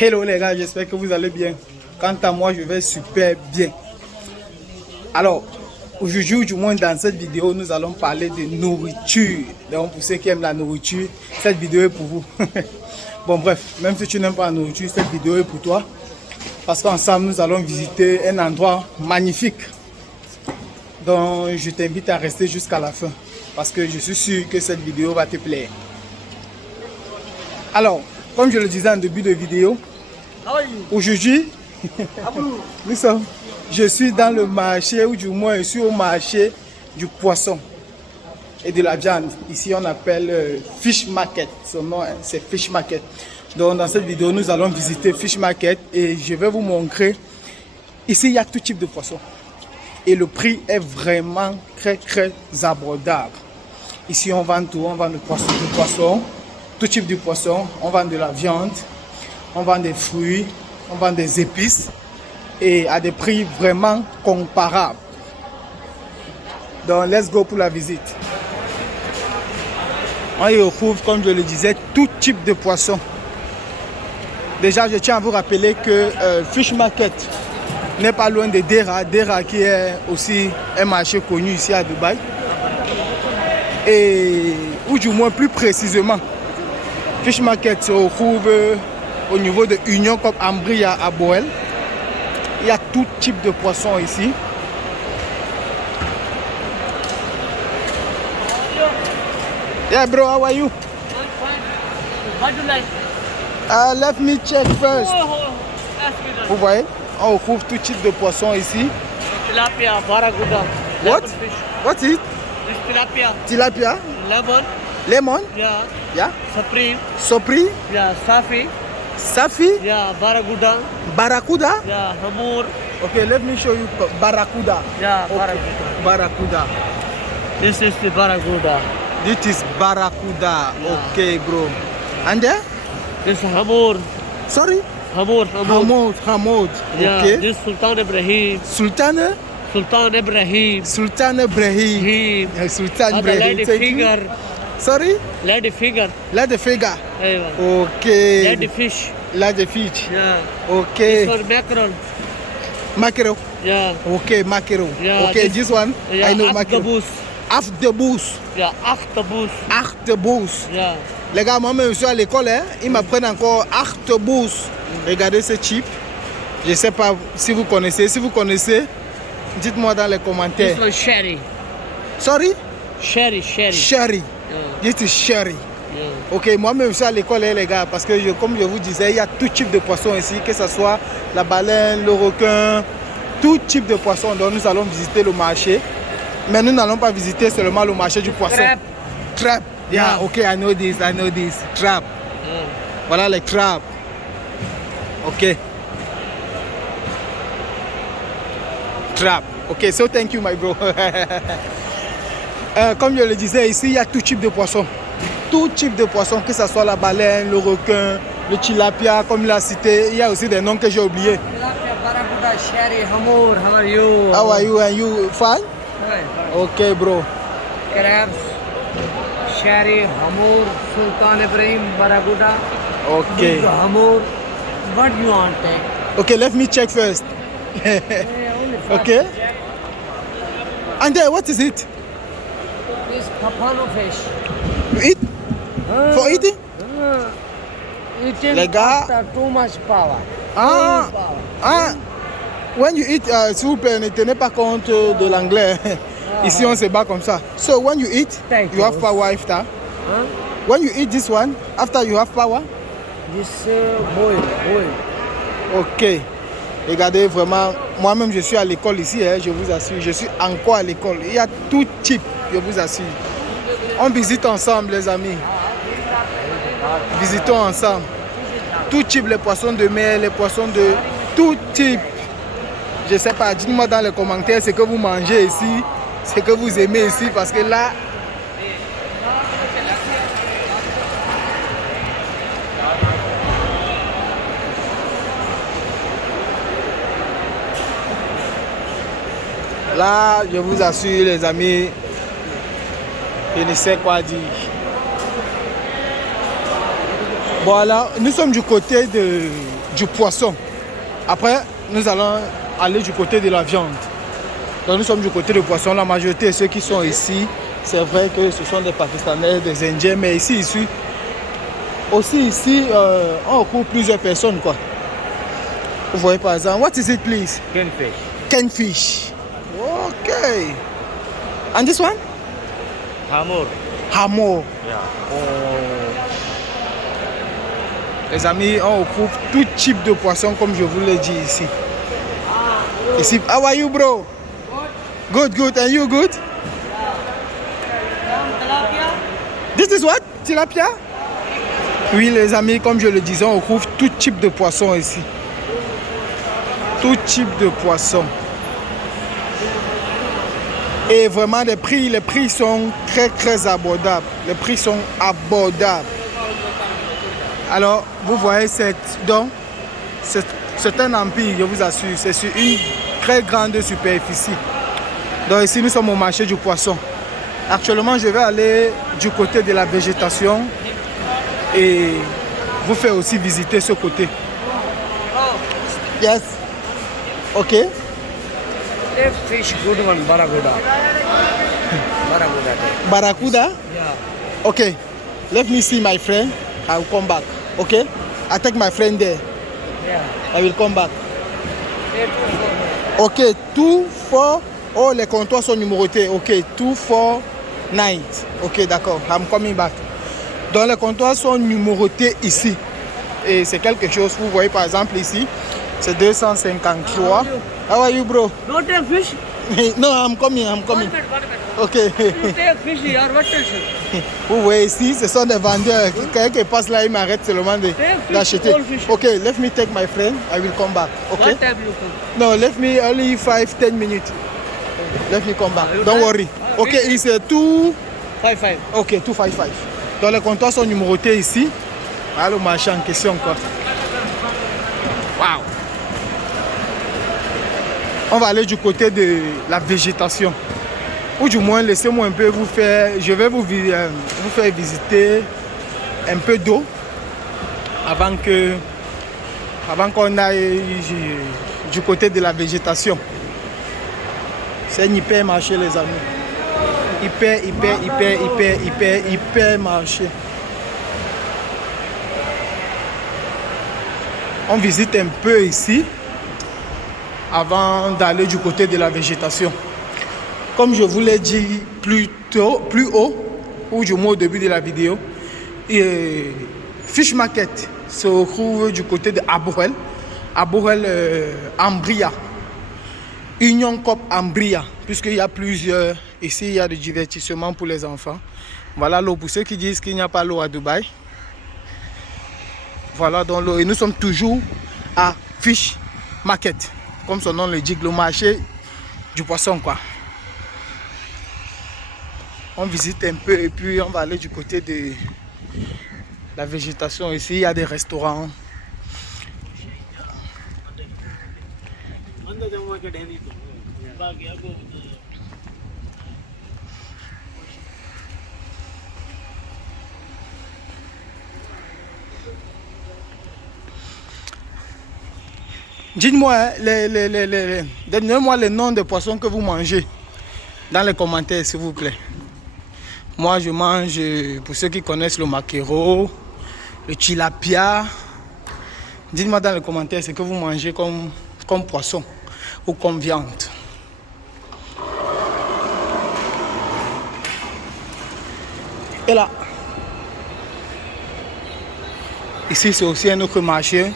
Hello les gars, j'espère que vous allez bien. Quant à moi, je vais super bien. Alors, aujourd'hui, du moins dans cette vidéo, nous allons parler de nourriture. Donc pour ceux qui aiment la nourriture, cette vidéo est pour vous. Bon bref, même si tu n'aimes pas la nourriture, cette vidéo est pour toi. Parce qu'ensemble, nous allons visiter un endroit magnifique. Donc je t'invite à rester jusqu'à la fin. Parce que je suis sûr que cette vidéo va te plaire. Alors, comme je le disais en début de vidéo, aujourd'hui, je suis dans le marché, ou du moins je suis au marché du poisson et de la viande. Ici on appelle Fish Market, son nom c'est Fish Market. Donc dans cette vidéo nous allons visiter Fish Market et je vais vous montrer. Ici il y a tout type de poisson et le prix est vraiment très abordable. Ici on vend tout, on vend du poisson, tout type de poisson, on vend de la viande, on vend des fruits, on vend des épices et à des prix vraiment comparables. Donc let's go pour la visite. On y retrouve, comme je le disais, tout type de poisson. Déjà je tiens à vous rappeler que Fish Market n'est pas loin de Dera. Dera qui est aussi un marché connu ici à Dubaï. Et ou du moins plus précisément, Fish Market se retrouve au niveau de Union comme Ambri à Boel. Il y a tout type de poisson ici. Yeah bro, how are you? I'm fine. What do you like? Let me check first. That's good. Vous voyez, on retrouve tout type de poisson ici. Tilapia, barracuda. What? Lemon fish. What's it? This tilapia. Tilapia? Lemon. Lemon? Yeah. Yeah. Supreme. Sopri? Yeah. Safi. Safi? Yeah. Barracuda. Barracuda? Yeah. Hamur. Okay, let me show you barracuda. Yeah. Okay. Barracuda. Barracuda. This is the barracuda. This is barracuda. Yeah. Okay, bro. And there? This is hamur. Sorry? Hamur. Hamoud. Yeah. Okay. This Sultan Ibrahim. Sultan? Sultan Ibrahim. Sultan Ibrahim. Him. Sultan The Ibrahim. lady Thank you. figure. Sorry? Lady figure. Let the figure. Aywa. Okay. Lady fish. Let the fish. Yeah. Okay. This one mackerel. Mackerel. Yeah. Okay, mackerel. Yeah, Okay, this one. Yeah. I know mackerel. Octopus. Aftebous. Yeah. Octopus. Aftebous. Yeah. Les gars, moi-même, je suis à l'école, hein, ils m'apprennent encore Aftebous. Regardez, c'est cheap. Je ne sais pas si vous connaissez. Si vous connaissez, dites-moi dans les commentaires. This one sherry. Sorry? Sherry. Sherry. Yeah. This is sherry. Yeah. Ok, moi-même, je suis à l'école, hein, les gars, parce que comme je vous disais, il y a tout type de poissons ici, que ce soit la baleine, le requin, tout type de poissons. Donc, nous allons visiter le marché. Mais nous n'allons pas visiter seulement le marché du poisson. Trap. Yeah, okay, I know this. Trap. Yeah. Voilà les crabes. Ok. Trap. Ok, so thank you, my bro. Comme je le disais, ici, il y a tout type de poisson. Tout type de poisson, que ce soit la baleine, le requin, le tilapia, comme il a cité. Il y a aussi des noms que j'ai oubliés. Tilapia, barracuda, sherry, hamur. How are you? How are you? And you fine? Fine. Ok, bro. Crabs, sherry, hamur, Sultan Ibrahim, barracuda. Ok. Hamur. What you want? Okay, let me check first. Okay. And then, what is it? This papano fish. You eat? For eating? Eating Les gars. after too much power. Ah, ah. When you eat, s'il vous plaît, ne tenez pas compte de l'anglais. Ici, on se bat comme ça. So, when you eat, Thank you have you. power after. Huh? When you eat this one, after you have power. This boil. Ok. Regardez, vraiment, moi-même, je suis à l'école ici, hein, je vous assure. Je suis encore à l'école. Il y a tout type, je vous assure. On visite ensemble, les amis. Visitons ensemble. Tout type, les poissons de mer, les poissons de tout type. Je sais pas, dites-moi dans les commentaires ce que vous mangez ici, ce que vous aimez ici, parce que là, là, je vous assure, les amis, je ne sais quoi dire. Voilà, nous sommes du côté du poisson. Après, nous allons aller du côté de la viande. Donc nous sommes du côté du poisson. La majorité de ceux qui sont ici, c'est vrai que ce sont des Pakistanais, des Indiens, mais ici, on retrouve plusieurs personnes, quoi. Vous voyez par exemple, what is it please? Kingfish. Kingfish. Okay. And this one? Hamur. Hamor. Yeah. Les amis, on retrouve tout type de poisson comme je vous l'ai dit ici. Ici, how are you bro? Good, good. And you good? This is what? Tilapia? Oui les amis, comme je le disais, on retrouve tout type de poisson ici. Tout type de poisson. Et vraiment les prix sont très abordables. Les prix sont abordables. Alors, vous voyez, c'est un empire, je vous assure. C'est sur une très grande superficie. Donc ici, nous sommes au marché du poisson. Actuellement, je vais aller du côté de la végétation et vous faire aussi visiter ce côté. Yes. Ok. A fish, good one, Barracuda. Barracuda. Barracuda? Yeah. Okay. Let me see my friend. I'll come back. Okay? I take my friend there. Yeah. I will come back. A249. Ok, 2-4. Oh, les comptoirs sont numérotés. Ok, 2-4-9. Ok, d'accord. I'm coming back. Donc, les comptoirs sont numérotés ici. Et c'est quelque chose, vous voyez par exemple ici, c'est 253. How are you, bro? Don't take fish. No, I'm coming. Ok. You take fish here, what else? Vous voyez ici, ce sont des vendeurs. Quelqu'un qui passe là, il m'arrête seulement d'acheter. Ok, let me take my friend. I will come back. Ok. What time you come? No, let me only 5-10 minutes. Let me come back. Don't worry. Ok, it's 2. 5. Ok, 255. Donc les comptoirs sont numérotés ici. Voilà le marché en question, quoi. Wow. On va aller du côté de la végétation. Ou du moins, laissez-moi un peu vous faire. Je vais vous faire visiter un peu d'eau avant qu'on aille du côté de la végétation. C'est un hyper marché, les amis. Hyper marché. On visite un peu ici avant d'aller du côté de la végétation. Comme je vous l'ai dit plus haut, ou du moins au début de la vidéo, Fish Market se retrouve du côté de Aburel, Ambria, Union Cop Ambria, puisqu'il y a plusieurs, ici il y a du divertissement pour les enfants. Voilà l'eau pour ceux qui disent qu'il n'y a pas l'eau à Dubaï. Voilà donc l'eau, et nous sommes toujours à Fish Market, comme son nom le dit, le marché du poisson, quoi. On visite un peu et puis on va aller du côté de la végétation. Ici, il y a des restaurants. Dites-moi, donnez-moi les noms des poissons que vous mangez dans les commentaires, s'il vous plaît. Moi, je mange, pour ceux qui connaissent le maquereau, le tilapia. Dites-moi dans les commentaires ce que vous mangez comme poisson ou comme viande. Et là, ici c'est aussi un autre marché.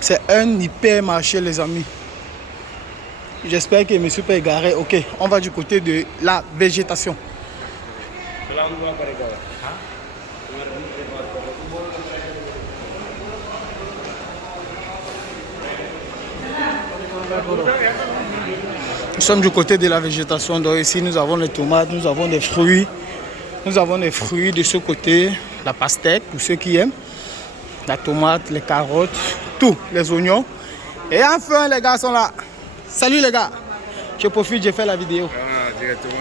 C'est un hyper marché, les amis. J'espère que je ne me suis pas égaré. Ok, on va du côté de la végétation. Nous sommes du côté de la végétation. Donc ici, nous avons les tomates, nous avons des fruits. Nous avons des fruits de ce côté, la pastèque, pour ceux qui aiment. La tomate, les carottes, tout, les oignons. Et enfin, les gars sont là. Salut les gars. Je profite, j'ai fait la vidéo. Ah, directement.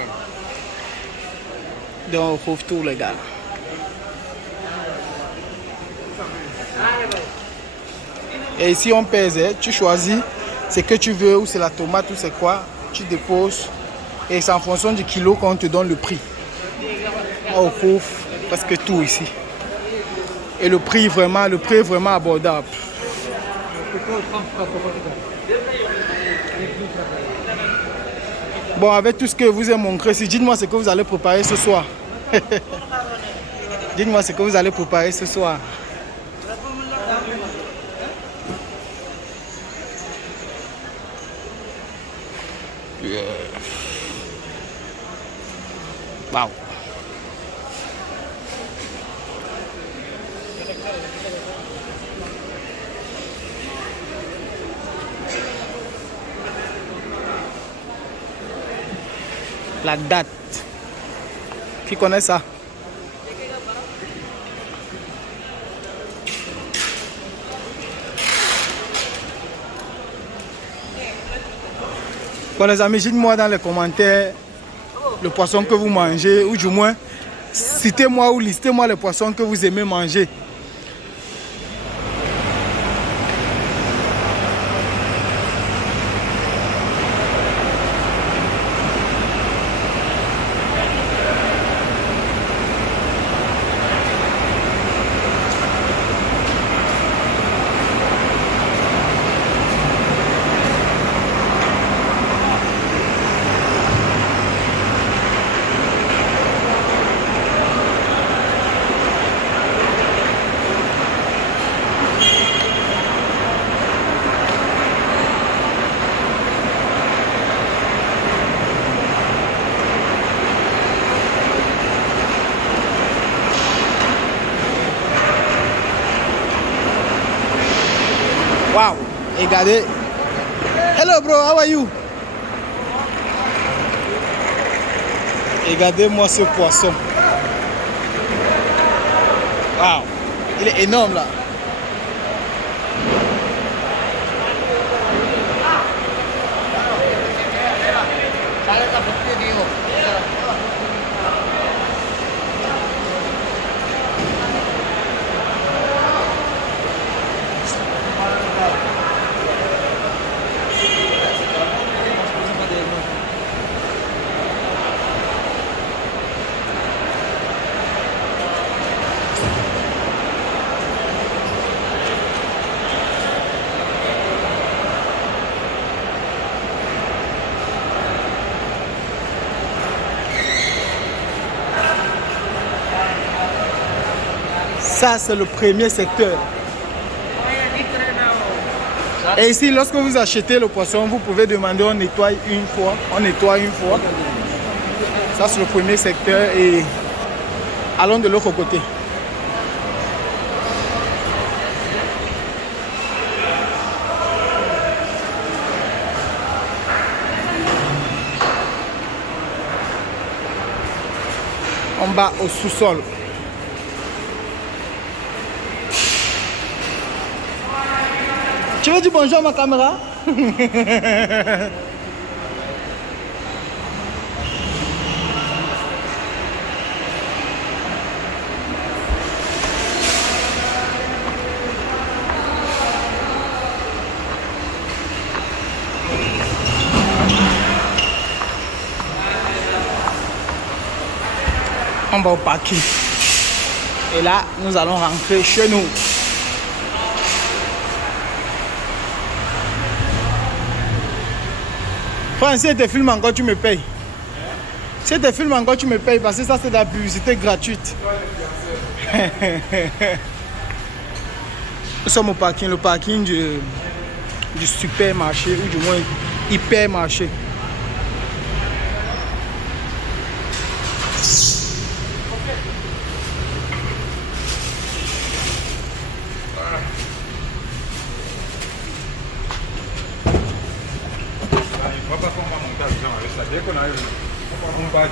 Donc on retrouve tous les gars. Et ici on pèse, hein. Tu choisis ce que tu veux, ou c'est la tomate ou c'est quoi. Tu déposes et c'est en fonction du kilo qu'on te donne le prix. On couvre presque tout ici. Et le prix est vraiment abordable. Bon, avec tout ce que vous avez montré ici, dites-moi ce que vous allez préparer ce soir. Dites-moi ce que vous allez préparer ce soir. Wow. La date. Qui connaît ça? Bon les amis, dites-moi dans les commentaires le poisson que vous mangez, ou du moins citez-moi ou listez-moi les poissons que vous aimez manger. Wow, regardez. Hello bro, how are you? Regardez-moi ce poisson. Wow, il est énorme là. Ça, c'est le premier secteur. Et ici, lorsque vous achetez le poisson, vous pouvez demander on nettoie une fois. On nettoie une fois. Ça, c'est le premier secteur. Et allons de l'autre côté. On va au sous-sol. Tu veux dire bonjour à ma caméra? On va au parking. Et là, nous allons rentrer chez nous. Frère, si je te filme encore, tu me payes. Si je te filme encore, tu me payes parce que ça, c'est de la publicité gratuite. Nous sommes au parking, le parking du supermarché, ou du moins hypermarché. On va pas faire un montage, ça veut dire qu'on arrive. On va pas